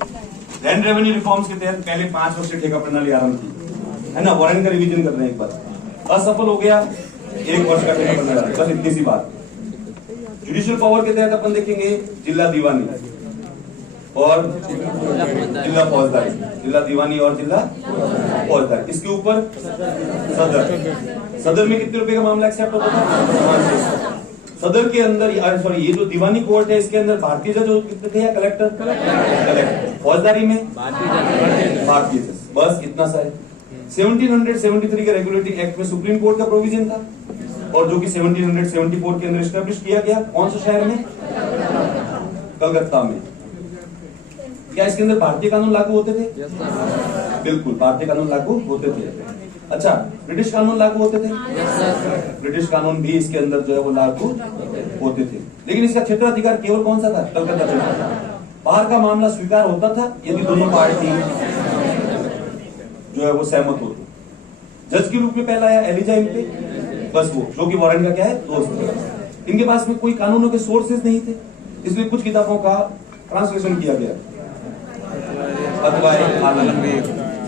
Land revenue reforms के तहत पहले 5 वर्ष ठेका प्रणाली आरंभ की, है ना। वॉरेन का रिवीजन कर रहे हैं एक बार। असफल हो गया, 1 वर्ष का ठेका प्रणाली, बस इतनी सी बात। जुडिशियल पावर के तहत अपन देखेंगे जिला दीवानी और जिला फौजदारी, जिला दीवानी और जिला फौजदारी। इसके ऊपर सदर में कितने रुपए का मामला एक्सेप्ट होता था? सदर के अंदर सॉरी ये जो दीवानी कोर्ट है इसके अंदर भारतीय जज कितने थे या कलेक्टर? कलेक्टर। फौजदारी में भारतीय जज, बस इतना सा है। 1773 के रेगुलेटिंग एक्ट में सुप्रीम कोर्ट का प्रोविजन था और जो कि 1774 के अंदर एस्टेब्लिश किया गया। कौन सा शहर में? कलकत्ता में। क्या इसके अंदर भारतीय कानून लागू होते थे? बिल्कुल भारतीय कानून लागू होते थे। अच्छा, ब्रिटिश कानून लागू होते थे? ब्रिटिश कानून भी इसके अंदर जो है वो लागू होते थे, लेकिन इसका क्षेत्राधिकार केवल कौन सा था? कलकत्ता क्षेत्र। बाहर का मामला स्वीकार होता था यदि दोनों पार्टी जो है वो सहमत होते। जज के रूप में पहला आया एलिजा इम्पे, बस वो जो कि वॉरेन का क्या है? दोस्त। इनके पास में कोई कानूनों के सोर्सेज नहीं थे, इसलिए कुछ किताबों का ट्रांसलेशन किया गया,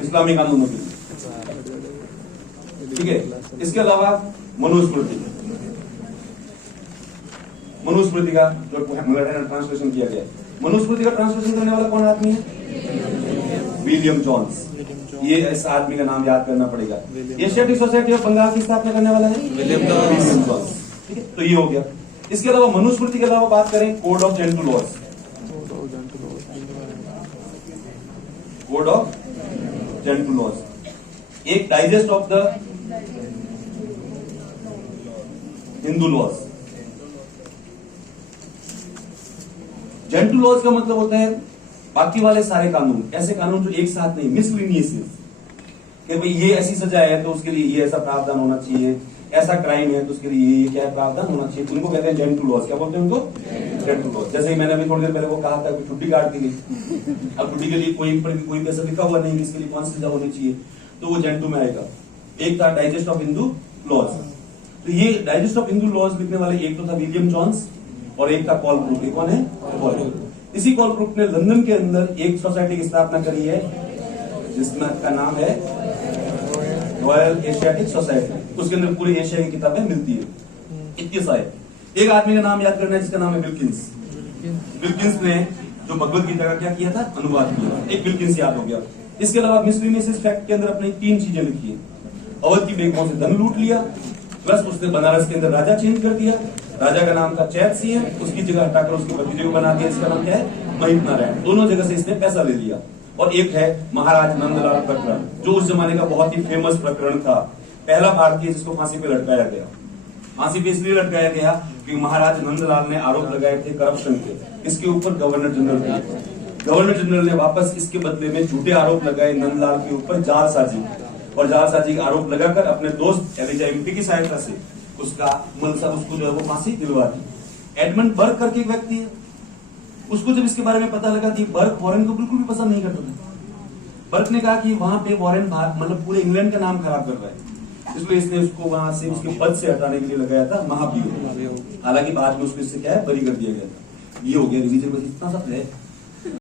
इस्लामी कानूनों के, ठीक है। इसके अलावा मनुस्मृति का जो ट्रांसलेशन किया गया। मनुस्मृति का ट्रांसलेशन करने वाला कौन आदमी है? William Jones. ये इस आदमी का नाम याद करना पड़ेगा। एशियाटिक सोसाइटी ऑफ बंगाल की स्थापना करने वाला है विलियम जॉन्स, ठीक है। तो ये हो गया। इसके अलावा मनुस्मृति के अलावा बात करें code of gentle laws, code of gentle laws, एक digest of the Hindu laws. Gentle laws का मतलब होता है बाकी वाले सारे कानून, ऐसे कानून जो एक साथ नहीं, मिसलिनियस, कि भाई ये ऐसी सजा है तो उसके लिए ये ऐसा प्रावधान होना चाहिए, ऐसा क्राइम है तो उसके लिए ये क्या प्रावधान होना चाहिए, उनको कहते हैं जेंटल लॉज। क्या बोलते हैं उनको? जेंटल लॉज। जैसे ही मैंने अभी थोड़ी देर पहले वो कहा था कि छुट्टी काट दी गई, अब छुट्टी के लिए कोई पैसा लिखा हुआ नहीं, इसके लिए कौन सी सजा होनी चाहिए, तो वो जेंटू में आएगा। एक था डाइजेस्ट ऑफ हिंदू लॉज, तो ये डाइजेस्ट ऑफ हिंदू लॉज लिखने वाले एक तो था विलियम जॉन्स और एक था कॉल ब्रूक। ये कौन है? Colebrook. इसी कॉल ब्रूक ने लंदन के अंदर एक सोसाइटी की स्थापना करी है जिसमें का नाम है रॉयल एशियाटिक सोसाइटी। उसके अंदर पूरी एशिया की किताबें मिलती है, इतनी सा है। एक आदमी का नाम याद करना है जिसका नाम है विल्किंस। विल्किंस ने जो भगवत गीता का क्या किया था? अनुवाद किया। एक विल्किंस याद हो गया। इसके अलावा मिसलिनियस फैक्ट के अंदर अपनी 3 चीजें लिखी है। अवध की बेगमों से धन लूट लिया, प्लस उसने बनारस के अंदर राजा चेंज कर दिया। राजा का नाम था चैत सिंह, उसकी जगह हटाकर उसके भतीजे को बना दिया, इसका नाम क्या है? महित नारायण। दोनों जगह से इसने पैसा ले लिया। और एक है महाराज नंदलाल प्रकरण, जो उस जमाने का बहुत ही फेमस प्रकरण था, पहला भारतीय जिसको फांसी पे लटकाया गया। फांसी पे इसलिए लटकाया गया कि महाराज नंदलाल ने आरोप लगाए थे करप्शन के, इसके ऊपर गवर्नर जनरल थे। गवर्नर जनरल ने वापस इसके बदले में झूठे आरोप लगाए नंदलाल के ऊपर, जालसाजी, और जालसाजी का आरोप लगाकर अपने दोस्त एलिजा इम्पे की सहायता से उसको जो है वो फांसी दिलवा दी। एडमंड बर्क करके एक व्यक्ति है, उसको जब इसके बारे में पता लगा कि बर्क वॉरेन को बिल्कुल भी पसंद नहीं करता था। बर्क ने कहा कि वहां पे वॉरेन मतलब पूरे इंग्लैंड का नाम खराब कर रहा है, इसलिए इसने उसको वहां से उसके पद से हटाने के लिए लगाया था महाभियोग। हालांकि बाद में उसको इससे क्या है? बरी कर दिया गया था। ये हो गया रिवीजन, बस इतना सा है।